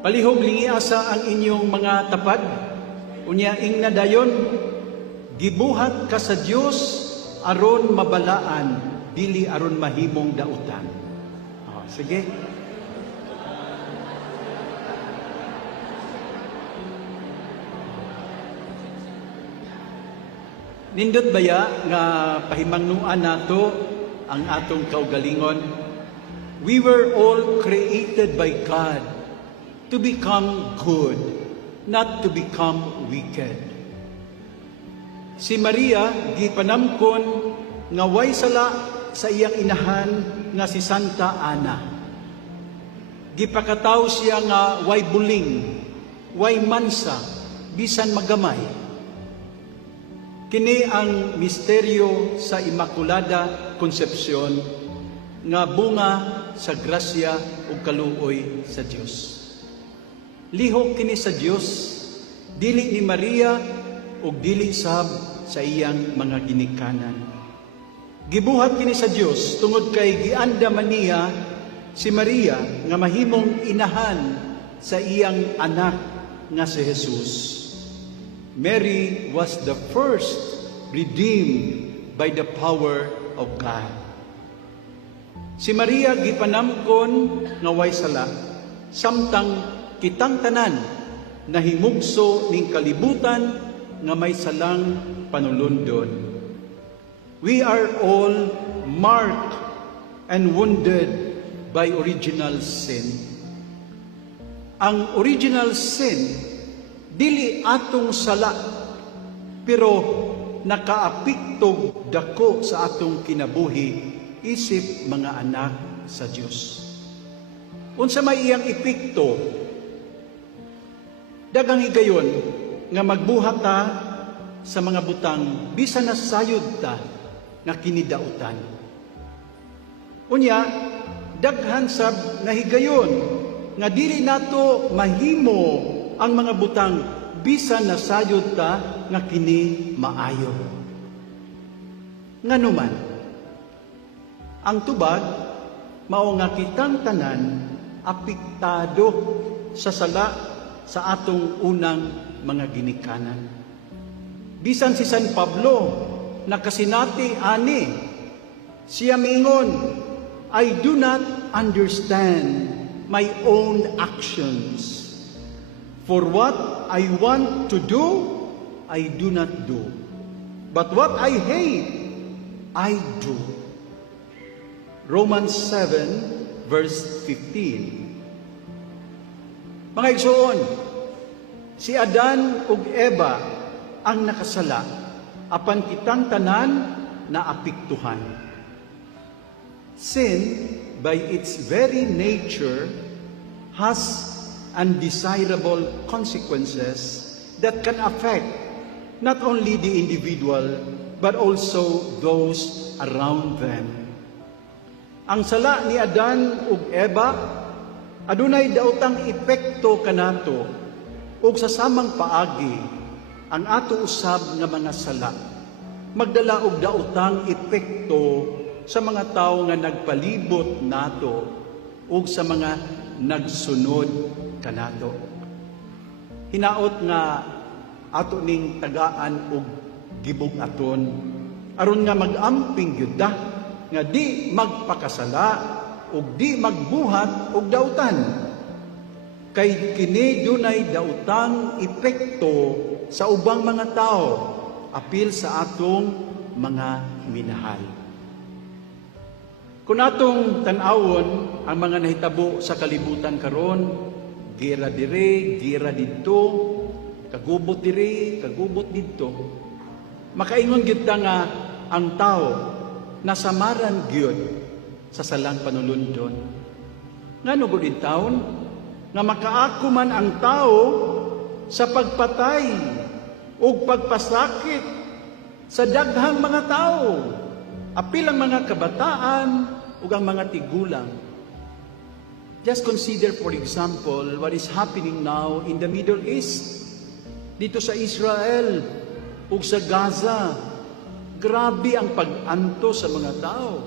Palihog lingi asa ang inyong mga tapad, unya ing nadayon, gibuhat ka sa Dios aron mabalaan, dili aron mahimong dautan. Sige. Nindot baya nga pahimangnuan nato ang atong kaugalingon? We were all created by God to become good, not to become wicked. Si Maria gipanamkon nga way sala sa iyang inahan nga si Santa Ana. Gipakataw siya nga way buling, way mansa, bisan magamay. Kini ang misteryo sa Immaculada Concepcion nga bunga sa grasya ug kaluoy sa Dios. Lihok kini sa Dios, dili ni Maria ug dili sab sa iyang mga ginikanan. Gibuhat kini sa Dios tungod kay gianda man niya si Maria nga mahimong inahan sa iyang anak nga si Jesus. Mary was the first redeemed by the power of God. Si Maria gipanamkon nga way sala, samtang kitang tanan nahimugso ning kalibutan nga may salang panulundon. We are all marked and wounded by original sin. Ang original sin dili atong sala, pero nakaapikto dako sa atong kinabuhi isip mga anak sa Dios. Unsa may iyang epekto? Dagang higayon nga magbuhat ta sa mga butang bisan na sayod ta nga kinidautan. Unya, daghan sab nga higayon nga dili nato mahimo ang mga butang bisan na sayod ta nga kini maayo. Nganuman, ang tubag mao nga kitang tanan apektado sa sala sa atong unang mga ginikanan. Bisan si San Pablo nakasinati ani, siya mingon, I do not understand my own actions. For what I want to do, I do not do. But what I hate, I do. Romans 7, verse 15. Mga igsoon, si Adan ug Eva ang nakasala, apan kitang tanan na apiktuhan. Sin, by its very nature, has undesirable consequences that can affect not only the individual but also those around them. Ang sala ni Adan ug Eva adunay daotang epekto kanato ug sa samang paagi ang ato usab nga mga sala magdala og daotang epekto sa mga tawo nga nagpalibot nato ug sa mga nagsunod kanato. Hinaot nga ato ning tagaan og gibug-aton aron nga mag-amping gyud ta nga di magpakasala ug di magbuhat og dautan. Kay kini dunay dautang epekto sa ubang mga tao apil sa atong mga minahal. Kung atong tan-awon ang mga nahitabo sa kalibutan karon, gira dire, gira didto, kagubot dire, kagubot didto, makaingon gyud ta nga ang tao nasamaran gyud sa salang panulundon. Ngano gud in taon nga makaako man ang tao sa pagpatay ug pagpasakit sa daghang mga tao, apil ang mga kabataan ug ang mga tigulang. Just consider, for example, what is happening now in the Middle East. Dito sa Israel ug sa Gaza, grabe ang pag-anto sa mga tao.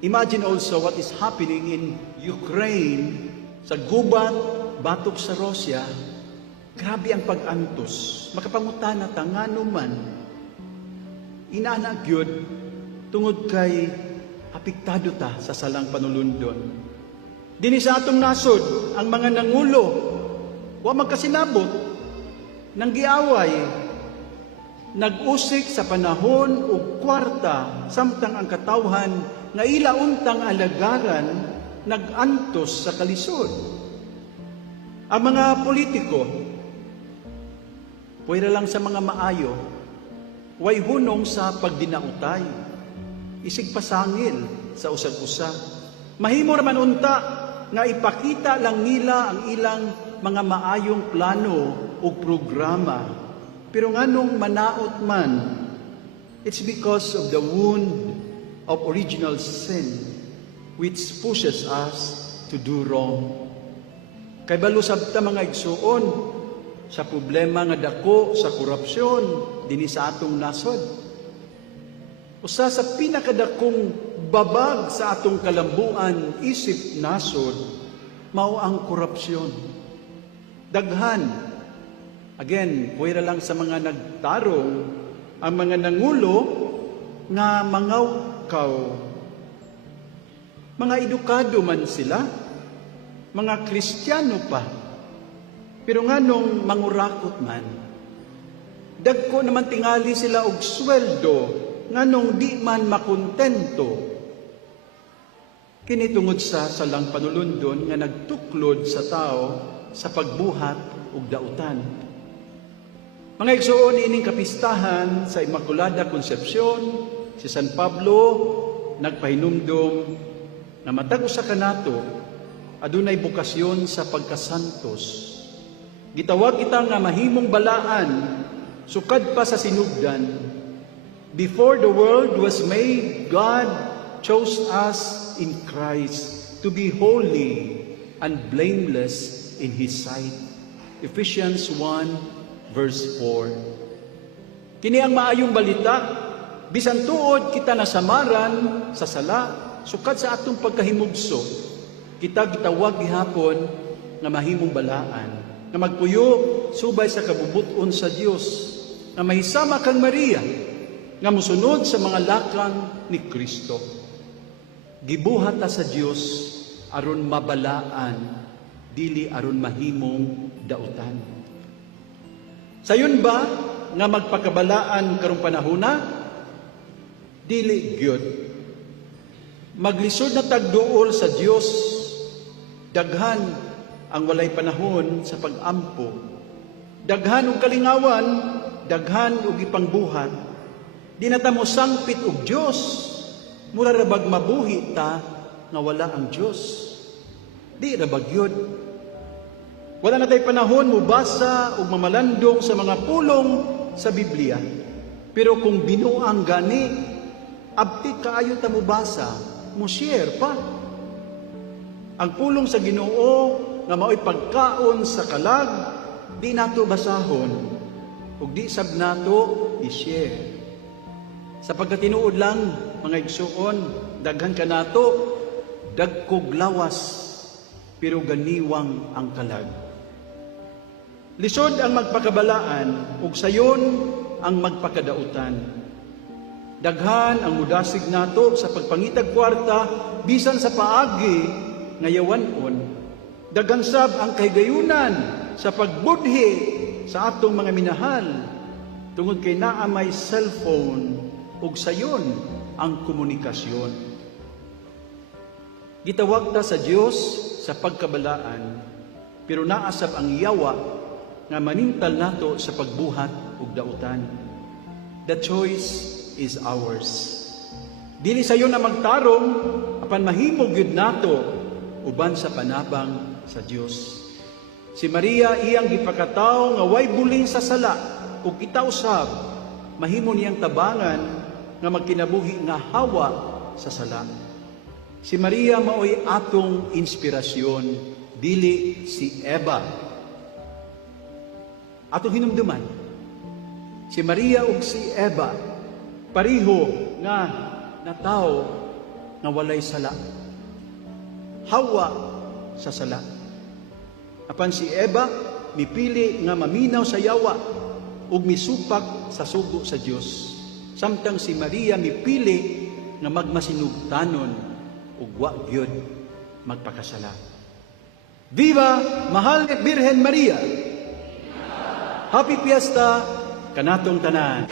Imagine also what is happening in Ukraine sa gubat, batok sa Russia, grabe ang pag-antos. Makapangutana ta nga naman, inaanak yun, tungod kay apektado ta sa salang panulundon. Dini sa atong nasod, ang mga nangulo, wa magkasinabot, nang giaway, nag-usik sa panahon o kwarta, samtang ang katawhan nga ila untang alagaran, nag-antos sa kalisod. Ang mga politiko, pwera lang sa mga maayo, way hunong sa pagdinautay, isig pasangil sa usag-usa. Mahimo raman unta nga ipakita lang nila ang ilang mga maayong plano o programa. Pero nganong manaot man, it's because of the wound of original sin which pushes us to do wrong. Kay balusab ta mga igsuon sa problema nga dako sa korupsyon dinhi sa atong nasod. Usa sa pinakadakong babag sa atong kalambuan isip nasod mao ang korupsyon. Daghan, again, puwera lang sa mga nagtarong, ang mga nangulo nga mangawkaw. Mga edukado man sila, mga Kristiyano pa, pero nganong mangurakot man. Dagko naman tingali sila og sweldo, nganong di man makontento. Kini tungod sa salang panulundon nga nagtuklod sa tao sa pagbuhat ug dautan. Mga igsuon ining kapistahan sa Immaculada Concepcion, si San Pablo nagpahinumdom na matag usa kanato adunay bukasyon sa pagkasantos. Gitawag kita nga mahimong balaan sukad pa sa sinugdan. Before the world was made, God chose us in Christ to be holy and blameless in His sight. Ephesians 1 verse 4. Kini ang maayong balita, bisan tuod kita nasamaran sa sala, sukad sa atong pagkahimugso, kita gitawag gihapon nga mahimong balaan, nga magpuyo subay sa kabubuton sa Dios, nga mahisama kang Maria, nga musunod sa mga lakang ni Kristo. Gibuhat ta sa Dios aron mabalaan, dili aron mahimong dautan. Sayon ba nga magpakabalaan karong panahona? Dili gyud. Maglisod na tagduol sa Dios, daghan ang walay panahon sa pag-ampo. Daghan og kalingawan, daghan og ipangbuhat. Di na ta mo sangpit og Dios, mura ra bag mabuhi ta nga wala ang Dios. Di ra bag yun. Wala na tay panahon mo basa o mamalandong sa mga pulong sa Biblia. Pero kung binuang gani, abti kaayo ta mo basa, mo share pa. Ang pulong sa Ginoo nga mao'y pagkaon sa kalag, di nato basahon, ug di sab nato i-share. Sa pagkatinuod lang, mga igsuon, daghan ka nato, dagkog lawas, pero ganiwang ang kalag. Lisod ang magpakabalaan, ug sayon ang magpakadautan. Daghan ang mudasig nato sa pagpangitag kwarta, bisan sa paagi nga yawanon. Daghan sab ang kahigayunan sa pagbudhi sa atong mga minahal, tungod kay naa may cellphone, ug sayon ang komunikasyon. Gitawag ta sa Dios sa pagkabalaan, pero naasab ang yawa nga manintal nato sa pagbuhat ug dautan. The choice is ours. Dili sayo na magtarong apan mahimo gyud nato uban sa panabang sa Dios. Si Maria iyang gipakataw nga way buling sa sala, ug kita usab mahimo niyang tabangan nga magkinabuhi nga hawa sa sala. Si Maria mao'y atong inspirasyon, dili si Eva. Atong hinumduman, si Maria ug si Eva, pariho nga natawo nga walay sala. Hawa sa sala. Apan si Eva mipili nga maminaw sa yawa ug misupak sa sugo sa Dios. Samtang si Maria mipili nga magmasinugtanon ug wa gyud magpakasala. Viva Mahal Birhen Maria! Happy Fiesta kanatong tanan!